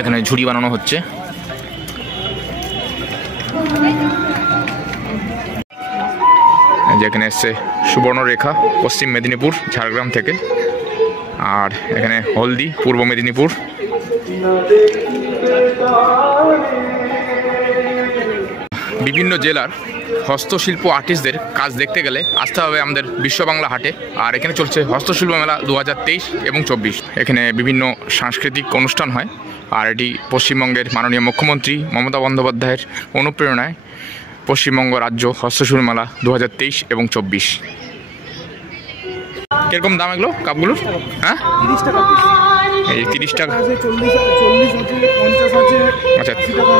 এখানে ঝুড়ি বানানো হচ্ছে। যেখানে এসছে সুবর্ণরেখা পশ্চিম মেদিনীপুর ঝাড়গ্রাম থেকে, আর এখানে হলদি পূর্ব মেদিনীপুর। বিভিন্ন জেলার হস্তশিল্প আর্টিস্টদের কাজ দেখতে গেলে আসতে হবে আমাদের বিশ্ব বাংলা হাটে। আর এখানে চলছে হস্তশিল্প মেলা 2023 এবং 24। এখানে বিভিন্ন সাংস্কৃতিক অনুষ্ঠান হয়, আর এটি পশ্চিমবঙ্গের মাননীয় মুখ্যমন্ত্রী মমতা বন্দ্যোপাধ্যায়ের অনুপ্রেরণায় পশ্চিমবঙ্গ রাজ্য হস্তশিল্প মেলা 2023 এবং 24। কিরকম দাম এগুলো কাপগুলোর? হ্যাঁ, 30 টাকা। এই 30 টাকা। 40 আছে, 50 আছে। আচ্ছা,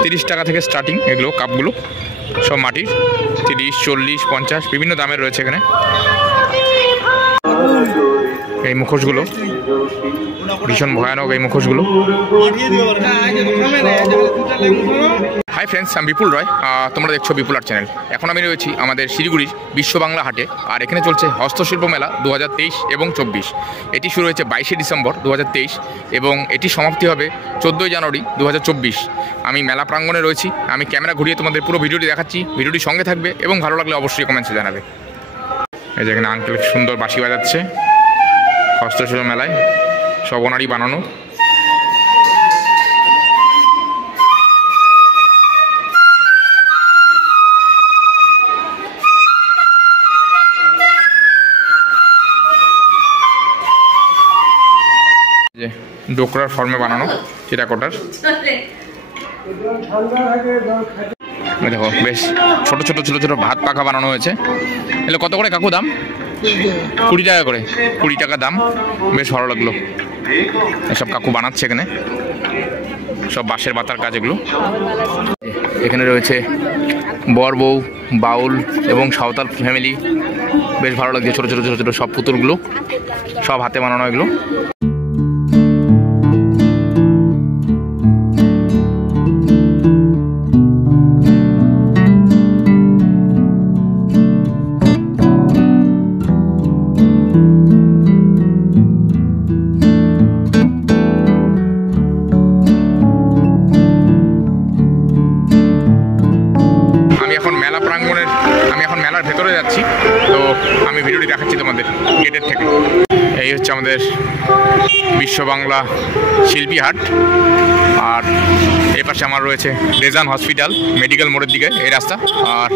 30 টাকা থেকে স্টার্টিং এগুলো কাপগুলো, সব মাটির। 30, 40, 50 বিভিন্ন দামের রয়েছে এখানে। এই মুখোশগুলো ভীষণ ভয়ানক, এই মুখোশগুলো। হাই ফ্রেন্ডস, আমি বিপুল রয়, তোমরা দেখছো বিপুল আর্ট চ্যানেল। এখন আমি রয়েছি আমাদের শিলিগুড়ির বিশ্ব বাংলা হাটে, আর এখানে চলছে হস্তশিল্প মেলা 2023 এবং 24। এটি শুরু হয়েছে 22শে ডিসেম্বর 2023 এবং এটি সমাপ্তি হবে 14ই জানুয়ারি 2024। আমি মেলা প্রাঙ্গণে রয়েছি, আমি ক্যামেরা ঘুরিয়ে তোমাদের পুরো ভিডিওটি দেখাচ্ছি। ভিডিওটি সঙ্গে থাকবে এবং ভালো লাগলে অবশ্যই কমেন্টসে জানাবে। এই যে এখানে আঙ্কেল সুন্দর বাঁশি বাজাচ্ছে হস্তশিল্প মেলায়, সব ওনারই বানানো। যে ডোকরার ফর্মে বানানো টেরাকোটার। দেখো বেশ ছোট ছোট ছোট ছোট ভাত পাখা বানানো হয়েছে। এগুলো কত করে কাকু দাম? 20 টাকা করে। 20 টাকা দাম, বেশ ভালো লাগলো। এসব কাকু বানাচ্ছে এখানে, সব বাঁশের বাতার কাজ এগুলো। এখানে রয়েছে বর বউ, বাউল এবং সাঁওতাল ফ্যামিলি। বেশ ভালো লাগছে, ছোটো ছোটো ছোটো ছোটো সব পুতুলগুলো, সব হাতে বানানো এগুলো। আমি এখন মেলার ভেতরে যাচ্ছি, তো আমি ভিডিওটি দেখাচ্ছি তোমাদের গেটের থেকে। এই হচ্ছে আমাদের বিশ্ব বাংলা শিল্পী হাট, আর এই পাশে আমার রয়েছে রেজান হসপিটাল মেডিকেল মোড়ের দিকে এই রাস্তা, আর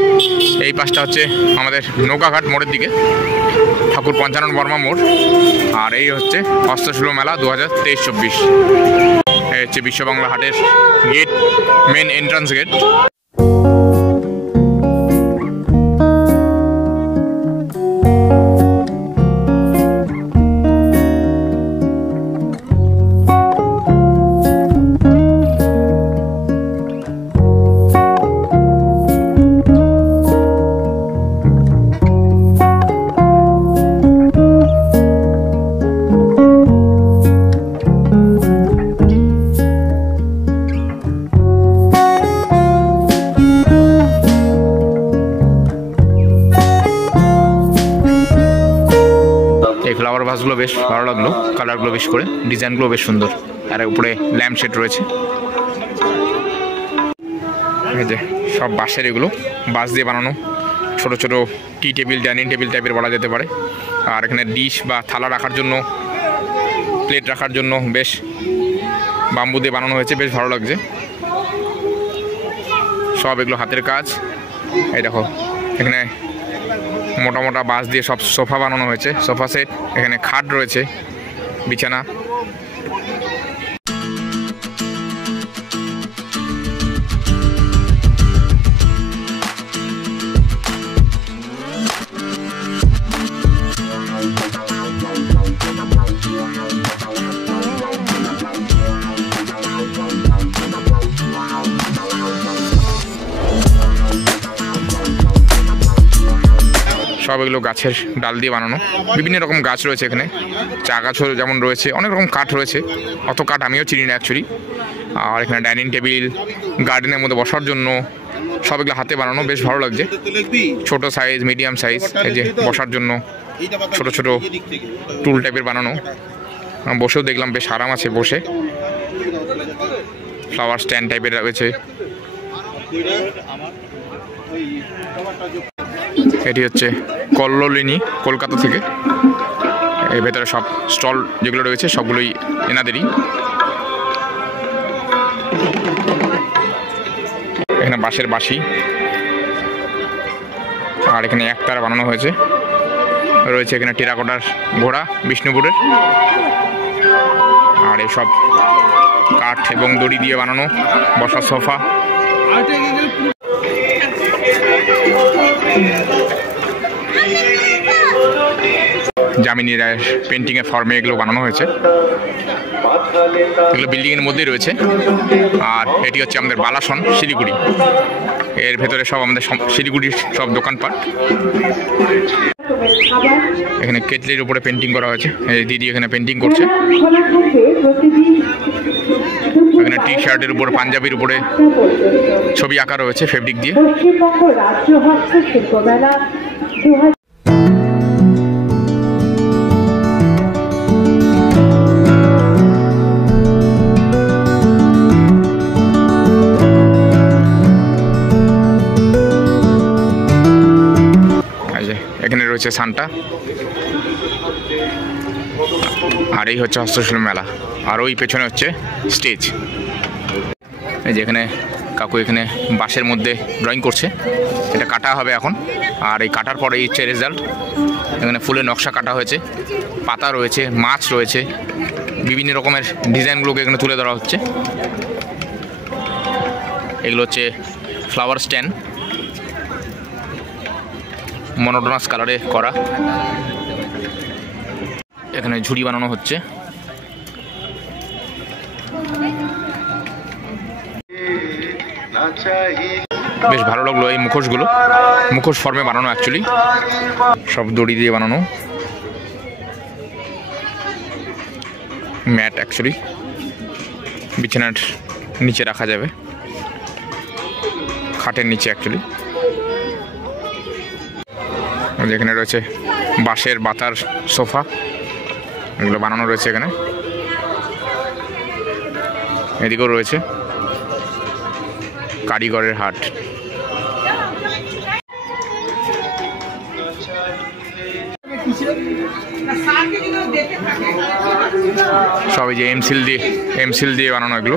এই পাশটা হচ্ছে আমাদের নৌকাঘাট মোড়ের দিকে ঠাকুর পঞ্চানন বর্মা মোড়। আর এই হচ্ছে হস্তশিল্প মেলা 2023-24। এই হচ্ছে বিশ্ব বাংলা হাটের গেট, মেন এন্ট্রান্স গেট। এই ফ্লাওয়ার ভাসগুলো বেশ ভালো লাগলো, কালারগুলো বেশ করে, ডিজাইনগুলো বেশ সুন্দর, আর উপরে ল্যাম্প শেড রয়েছে। এই যে সব বাঁশের, এগুলো বাঁশ দিয়ে বানানো ছোট ছোট টি টেবিল, ডাইনিং টেবিল টাইপের বলা যেতে পারে। আর এখানে ডিশ বা থালা রাখার জন্য, প্লেট রাখার জন্য বেশ বাম্বু দিয়ে বানানো হয়েছে, বেশ ভালো লাগছে। সব এগুলো হাতের কাজ। এই দেখো এখানে মোটা মোটা বাঁশ দিয়ে সব সোফা বানানো হয়েছে, সোফা সেট। এখানে খাট রয়েছে, বিছানা। সব এগুলো গাছের ডাল দিয়ে বানানো, বিভিন্ন রকম গাছ রয়েছে এখানে। চা গাছও যেমন রয়েছে, অনেক রকম কাঠ রয়েছে, অত কাঠ আমিও চিনি না অ্যাকচুয়ালি। আর এখানে ডাইনিং টেবিল, গার্ডেনের মধ্যে বসার জন্য, সব এগুলো হাতে বানানো, বেশ ভালো লাগছে। ছোট সাইজ, মিডিয়াম সাইজ, এই যে বসার জন্য ছোট ছোট টুল টাইপের বানানো। বসেও দেখলাম বেশ আরাম আছে বসে। ফ্লাওয়ার স্ট্যান্ড টাইপের রয়েছে। এটি হচ্ছে কল্লোলিনী, কলকাতা থেকে। এর ভেতরে সব স্টল যেগুলো রয়েছে সবগুলোই এনাদেরই। এখানে বাঁশের বাঁশি, আর এখানে একতারা বানানো হয়েছে। রয়েছে এখানে টেরাকোটার ঘোড়া বিষ্ণুপুরের, আর এসব কাঠ এবং দড়ি দিয়ে বানানো বসার সোফা। যামিনী রায়ের পেন্টিংয়ের ফর্মে এগুলো বানানো হয়েছে। এগুলো বিল্ডিংয়ের মধ্যেই রয়েছে। আর এটি হচ্ছে আমাদের বালাসন, শিলিগুড়ি। এর ভেতরে সব আমাদের শিলিগুড়ির সব দোকানপাট। এখানে কেটলির উপরে পেন্টিং করা হয়েছে। এই দিদি এখানে পেন্টিং করছে। এখানে টি শার্টের উপর, পাঞ্জাবির উপরে ছবি আঁকা রয়েছে ফেব্রিক দিয়ে। পশ্চিমবঙ্গ রাজ্য হস্তশিল্প মেলা এখানে রয়েছে সান্টা। আর এই হচ্ছে হস্তশিল্প মেলা। আর ওই পেছনে হচ্ছে স্টেজ। এই যে এখানে কাকু এখানে বাঁশের মধ্যে ড্রয়িং করছে। এটা কাটা হবে এখন। আর এই কাটার পরে এই হচ্ছে রেজাল্ট। এখানে ফুলের নকশা কাটা হয়েছে, পাতা রয়েছে, মাছ রয়েছে, বিভিন্ন রকমের ডিজাইনগুলোকে এখানে তুলে ধরা হচ্ছে। এগুলো হচ্ছে ফ্লাওয়ার স্ট্যান্ড, মনোটোনাস কালারে করা। এখানে ঝুড়ি বানানো হচ্ছে। বেশ ভালো লাগলো এই মুখোশগুলো, মুখোশ ফর্মে বানানো অ্যাকচুয়ালি, সব দড়ি দিয়ে বানানো। ম্যাট অ্যাকচুয়ালি বিছানার নিচে রাখা যাবে, খাটের নিচে অ্যাকচুয়ালি। যেখানে রয়েছে বাঁশের বাতার সোফা, এগুলো বানানো রয়েছে এখানে। এদিকেও রয়েছে কারিগরের হাট। সব এই যে এমসিল দিয়ে বানানো এগুলো।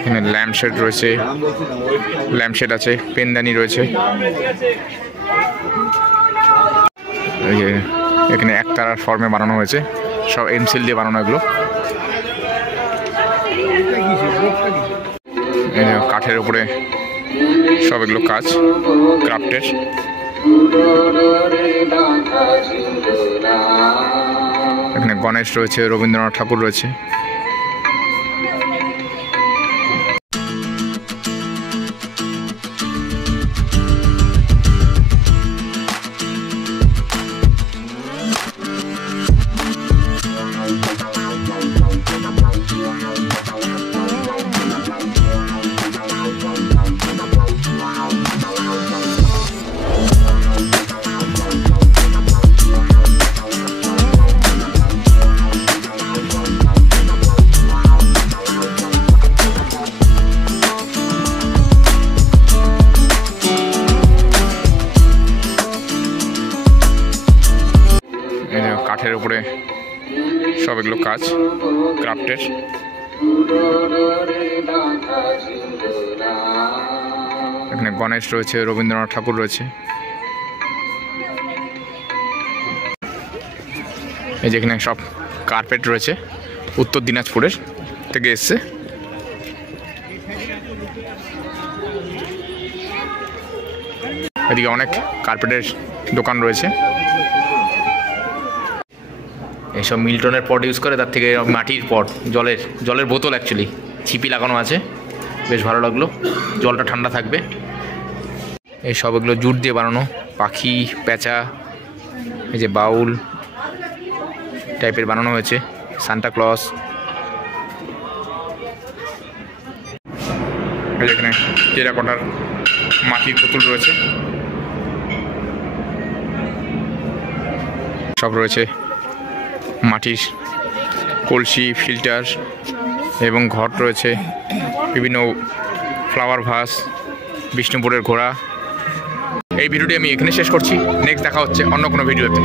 এখানে ল্যাম্পশেড রয়েছে, ল্যাম্পশেড আছে, পেনদানি রয়েছে। এখানে একতারার ফর্মে বানানো হয়েছে, সব এমসিল দিয়ে বানানো এগুলো। কাঠের উপরে সব এগুলো কাজ ক্রাফটের। এখানে গণেশ রয়েছে, রবীন্দ্রনাথ ঠাকুর রয়েছে। কাঠের উপরে সব এগুলো কাজ ক্রাফটের। এখানে গণেশ রয়েছে, রবীন্দ্রনাথ ঠাকুর রয়েছে। এই যেখানে সব কার্পেট রয়েছে, উত্তর দিনাজপুরের থেকে এসছে। এদিকে অনেক কার্পেটের দোকান রয়েছে। এইসব মিল্টনের পট ইউজ করে, তার থেকে মাটির পট, জলের বোতল অ্যাকচুয়ালি ছিপি লাগানো আছে। বেশ ভালো লাগলো, জলটা ঠান্ডা থাকবে। এই সব এগুলো জুট দিয়ে বানানো, পাখি, পেঁচা, এই যে বাউল টাইপের বানানো হয়েছে, সান্টা ক্লজ। এখানে টেরাকোটার মাটির পুতুল রয়েছে, সব রয়েছে মাটির কলসি, ফিল্টার এবং ঘট রয়েছে, বিভিন্ন ফ্লাওয়ার ভাস, বিষ্ণুপুরের ঘোড়া। এই ভিডিওটি আমি এখানে শেষ করছি। নেক্সট দেখা হচ্ছে অন্য কোনো ভিডিওতে।